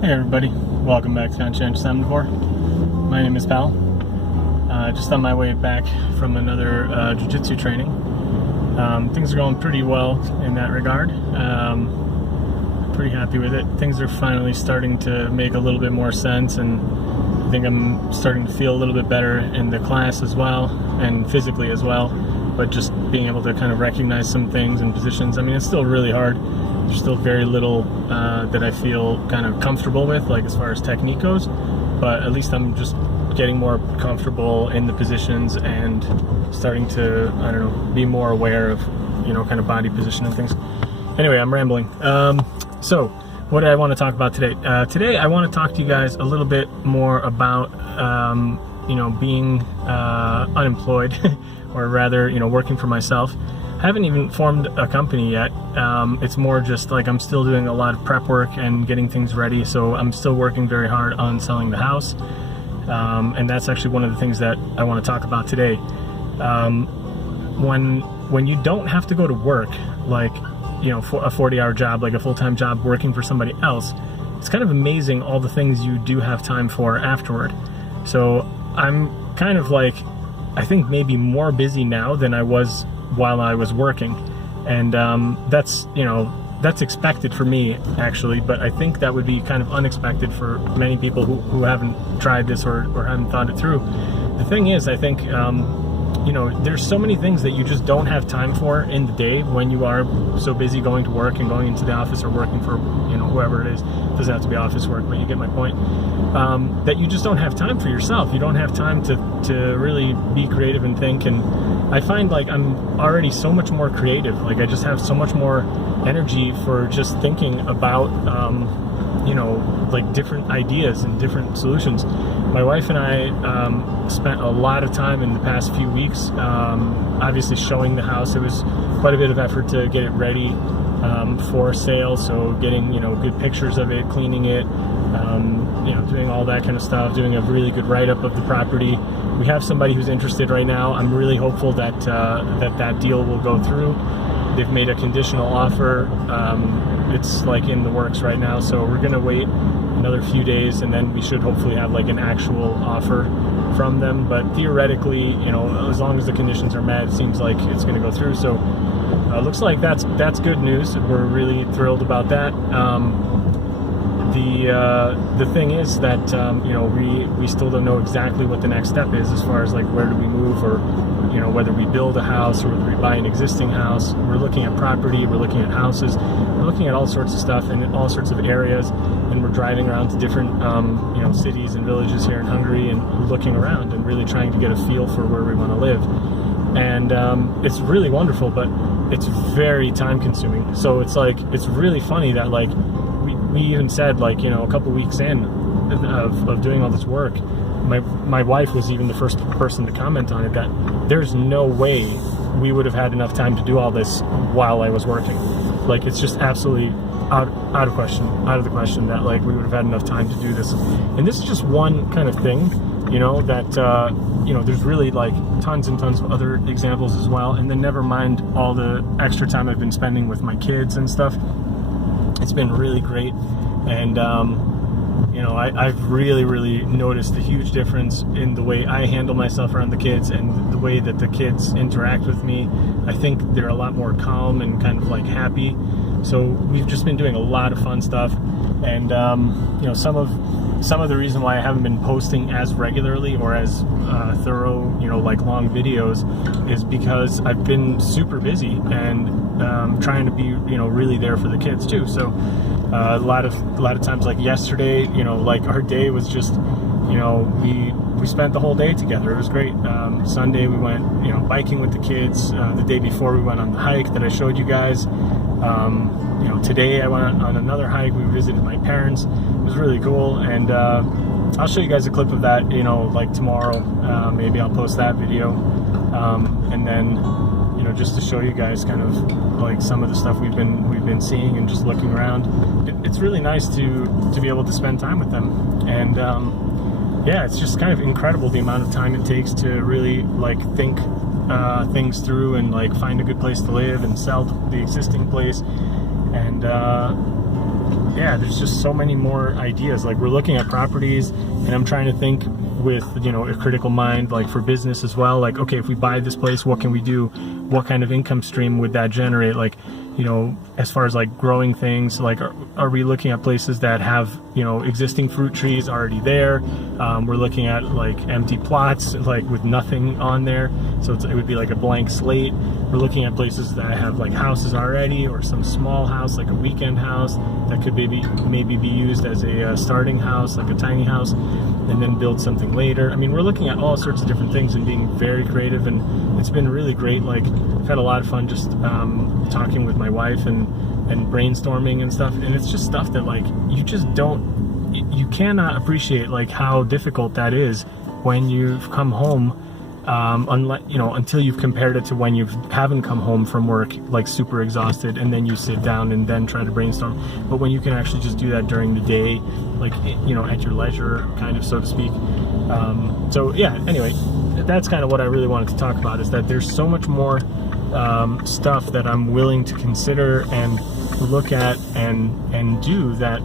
Hey everybody, welcome back to Conscientious Omnivore. My name is Pal. Just on my way back from another jiu-jitsu training. Things are going pretty well in that regard. Pretty happy with it. Things are finally starting to make a little bit more sense, and I think I'm starting to feel a little bit better in the class as well, and physically as well. But just being able to kind of recognize some things and positions. I mean, it's still really hard. There's still very little that I feel kind of comfortable with, like as far as technique goes, but at least I'm just getting more comfortable in the positions and starting to, I don't know, be more aware of, kind of body position and things. Anyway, I'm rambling. So what do I want to talk about today? Today I want to talk to you guys a little bit more about, being unemployed, or rather, working for myself. I haven't even formed a company yet. It's more just like I'm still doing a lot of prep work and getting things ready, so I'm still working very hard on selling the house. And that's actually one of the things that I want to talk about today. When you don't have to go to work, like, for a 40-hour job, like a full-time job working for somebody else, it's kind of amazing all the things you do have time for afterward. So I'm kind of like, I think maybe more busy now than I was while I was working, and that's expected for me actually, but I think that would be kind of unexpected for many people who haven't tried this or haven't thought it through. The thing is, I think there's so many things that you just don't have time for in the day when you are so busy going to work and going into the office or working for whoever it is. It doesn't have to be office work, but you get my point. That you just don't have time for yourself. You don't have time to really be creative and think. And I find like I'm already so much more creative. Like I just have so much more energy for just thinking about like different ideas and different solutions. My wife and I spent a lot of time in the past few weeks obviously showing the house. It was quite a bit of effort to get it ready for sale, so getting good pictures of it, cleaning it, doing all that kind of stuff, doing a really good write-up of the property. We have somebody who's interested right now. I'm really hopeful that that deal will go through. They've made a conditional offer. It's like in the works right now, so we're gonna wait another few days, and then we should hopefully have like an actual offer from them. But theoretically, as long as the conditions are met, it seems like it's gonna go through. So looks like that's good news. We're really thrilled about that. The thing is that we still don't know exactly what the next step is as far as like where do we move, or whether we build a house or whether we buy an existing house. We're looking at property, we're looking at houses, we're looking at all sorts of stuff in all sorts of areas, and we're driving around to different cities and villages here in Hungary and looking around and really trying to get a feel for where we want to live. And it's really wonderful, but it's very time consuming. So it's like, it's really funny that like we even said, like, a couple weeks in of doing all this work, my wife was even the first person to comment on it, that there's no way we would have had enough time to do all this while I was working. Like, it's just absolutely out of the question that like we would have had enough time to do this. And this is just one kind of thing, that there's really like tons and tons of other examples as well. And then never mind all the extra time I've been spending with my kids and stuff. It's been really great, and I've really noticed a huge difference in the way I handle myself around the kids and the way that the kids interact with me. I think they're a lot more calm and kind of like happy. So we've just been doing a lot of fun stuff, and some of the reason why I haven't been posting as regularly or as thorough, like long videos, is because I've been super busy and trying to be, really there for the kids too. So a lot of times, like yesterday, like our day was just, we spent the whole day together. It was great. Sunday we went, biking with the kids. The day before we went on the hike that I showed you guys. Today I went on another hike. We visited my parents. It was really cool, and I'll show you guys a clip of that, like tomorrow. Maybe I'll post that video, and then just to show you guys kind of like some of the stuff we've been seeing and just looking around. It's really nice to be able to spend time with them, and yeah, it's just kind of incredible the amount of time it takes to really like think things through and like find a good place to live and sell the existing place. And yeah, there's just so many more ideas. Like, we're looking at properties, and I'm trying to think with, you know, a critical mind, like for business as well. Like, okay, if we buy this place, what can we do? What kind of income stream would that generate? Like, you know, as far as like growing things, like are we looking at places that have, you know, existing fruit trees already there? We're looking at like empty plots, like with nothing on there, so it would be like a blank slate. We're looking at places that have like houses already, or some small house, like a weekend house that could maybe be used as a starting house, like a tiny house, and then build something later. I mean, we're looking at all sorts of different things and being very creative, and it's been really great. Like, I've had a lot of fun just talking with my wife and brainstorming and stuff, and it's just stuff that like you cannot appreciate like how difficult that is when you've come home, unless, you know, until you've compared it to when you haven't come home from work like super exhausted, and then you sit down and then try to brainstorm. But when you can actually just do that during the day, like, you know, at your leisure, kind of, so to speak. So yeah, anyway, that's kind of what I really wanted to talk about, is that there's so much more stuff that I'm willing to consider and look at and do that.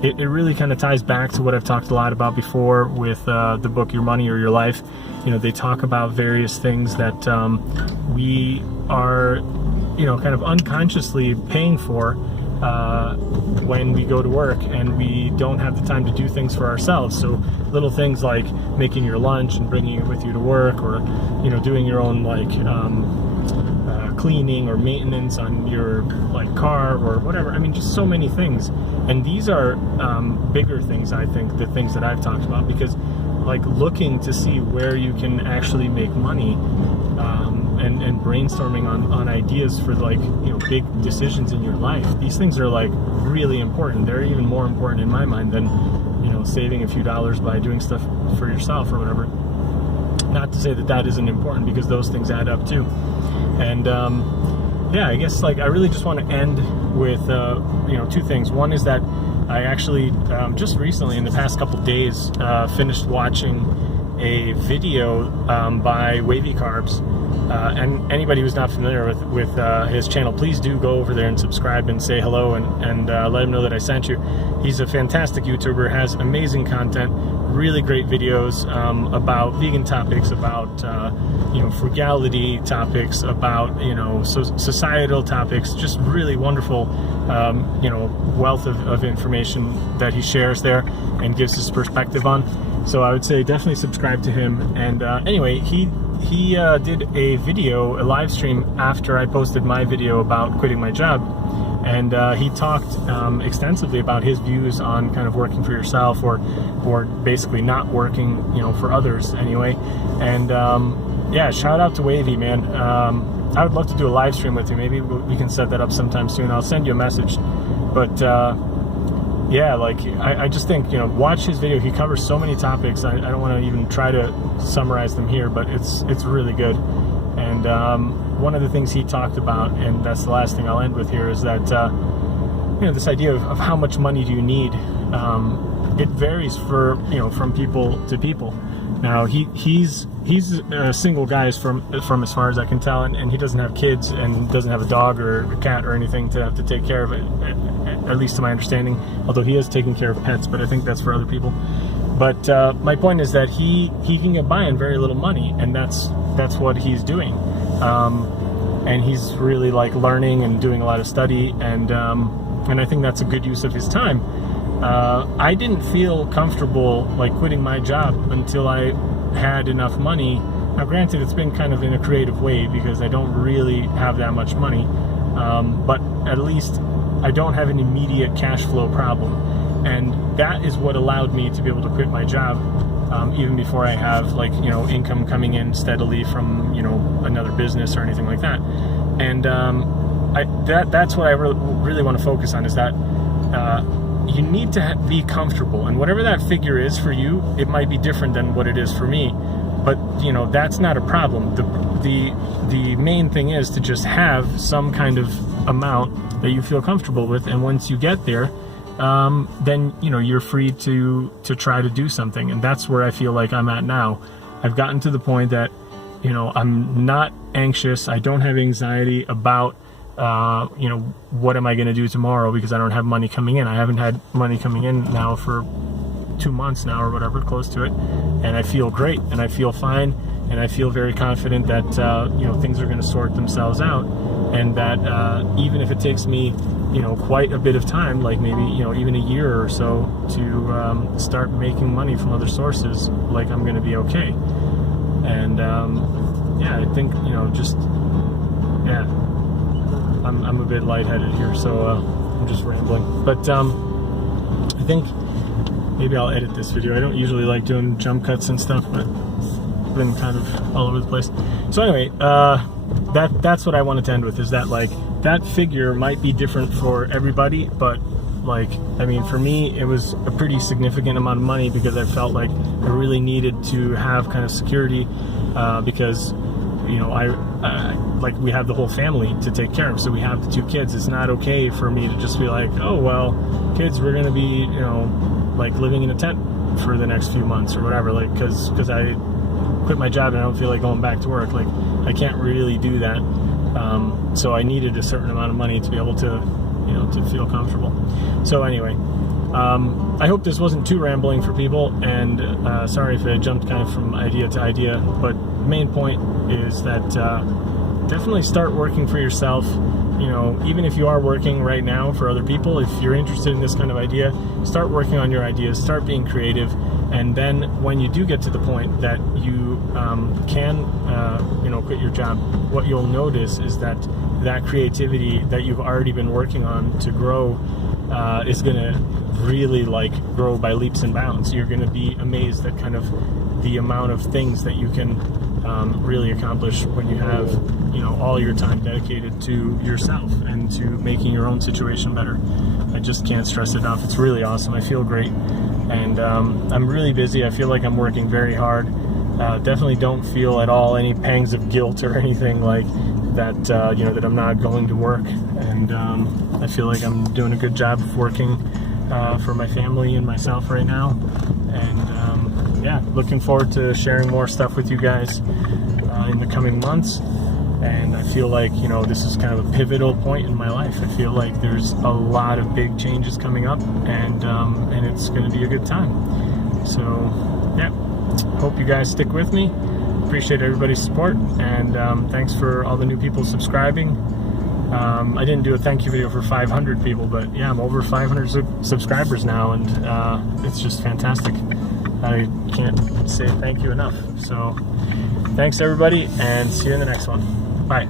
It really kind of ties back to what I've talked a lot about before with the book Your Money or Your Life. You know, they talk about various things that we are, you know, kind of unconsciously paying for when we go to work, and we don't have the time to do things for ourselves. So little things like making your lunch and bringing it with you to work, or, you know, doing your own like cleaning or maintenance on your like car or whatever. I mean, just so many things. And these are bigger things, I think, the things that I've talked about, because like looking to see where you can actually make money, and brainstorming on ideas for like, you know, big decisions in your life. These things are like really important. They're even more important in my mind than, you know, saving a few dollars by doing stuff for yourself or whatever. Not to say that that isn't important, because those things add up too. And yeah, I guess like I really just want to end with you know, two things. One is that I actually just recently, in the past couple days, finished watching a video by Wavy Carbs, and anybody who's not familiar with his channel, please do go over there and subscribe and say hello, and let him know that I sent you. He's a fantastic YouTuber, has amazing content, really great videos about vegan topics, about you know, frugality topics, about, you know, societal topics, just really wonderful you know, wealth of information that he shares there and gives his perspective on. So I would say definitely subscribe to him. And anyway, he did a video, a live stream, after I posted my video about quitting my job, and he talked extensively about his views on kind of working for yourself, or basically not working, you know, for others anyway. And yeah, shout out to Wavy, man. I would love to do a live stream with you. Maybe we can set that up sometime soon. I'll send you a message. But yeah, like I just think, you know, watch his video. He covers so many topics. I don't want to even try to summarize them here, but it's really good. And one of the things he talked about, and that's the last thing I'll end with here, is that you know, this idea of how much money do you need. It varies from people to people. Now he's a single guy from as far as I can tell, and he doesn't have kids and doesn't have a dog or a cat or anything to have to take care of it, at least to my understanding, although he is taking care of pets, but I think that's for other people. But my point is that he can get by on very little money, and that's what he's doing. And he's really like learning and doing a lot of study, and I think that's a good use of his time. I didn't feel comfortable like quitting my job until I had enough money. Now granted, it's been kind of in a creative way, because I don't really have that much money, but at least I don't have an immediate cash flow problem, and that is what allowed me to be able to quit my job, even before I have like, you know, income coming in steadily from, you know, another business or anything like that. And that's what I really want to focus on, is that you need to be comfortable, and whatever that figure is for you, it might be different than what it is for me, but you know, that's not a problem. The main thing is to just have some kind of amount that you feel comfortable with, and once you get there, then you know, you're free to try to do something. And that's where I feel like I'm at now. I've gotten to the point that, you know, I'm not anxious, I don't have anxiety about you know, what am I going to do tomorrow because I don't have money coming in. I haven't had money coming in now for 2 months now or whatever, close to it, and I feel great and I feel fine and I feel very confident that you know, things are going to sort themselves out, and that even if it takes me, you know, quite a bit of time, like maybe, you know, even a year or so to start making money from other sources, like I'm going to be okay. And yeah, I think, you know, just yeah, I'm a bit lightheaded here, so I'm just rambling, but I think maybe I'll edit this video. I don't usually like doing jump cuts and stuff, but I've been kind of all over the place. So anyway, that's what I wanted to end with, is that like that figure might be different for everybody, but like, I mean, for me it was a pretty significant amount of money because I felt like I really needed to have kind of security, because, you know, like we have the whole family to take care of, so we have the 2 kids. It's not okay for me to just be like, oh well, kids, we're gonna be, you know, like living in a tent for the next few months or whatever, like because I quit my job and I don't feel like going back to work. Like I can't really do that, so I needed a certain amount of money to be able to, you know, to feel comfortable. So anyway, I hope this wasn't too rambling for people, and sorry if I jumped kind of from idea to idea, but the main point is that definitely start working for yourself. You know, even if you are working right now for other people, if you're interested in this kind of idea, start working on your ideas, start being creative, and then when you do get to the point that you can, you know, quit your job, what you'll notice is that that creativity that you've already been working on to grow is going to really like grow by leaps and bounds. You're going to be amazed at kind of the amount of things that you can really accomplish when you have, you know, all your time dedicated to yourself and to making your own situation better. I just can't stress it enough. It's really awesome. I feel great, and I'm really busy. I feel like I'm working very hard. Definitely don't feel at all any pangs of guilt or anything like that, you know, that I'm not going to work, and I feel like I'm doing a good job of working for my family and myself right now, and yeah, looking forward to sharing more stuff with you guys in the coming months. And I feel like, you know, this is kind of a pivotal point in my life. I feel like there's a lot of big changes coming up, and it's going to be a good time. So yeah, hope you guys stick with me. Appreciate everybody's support, and thanks for all the new people subscribing. I didn't do a thank you video for 500 people, but yeah, I'm over 500 subscribers now, and it's just fantastic. I can't say thank you enough. So thanks everybody, and see you in the next one. Bye.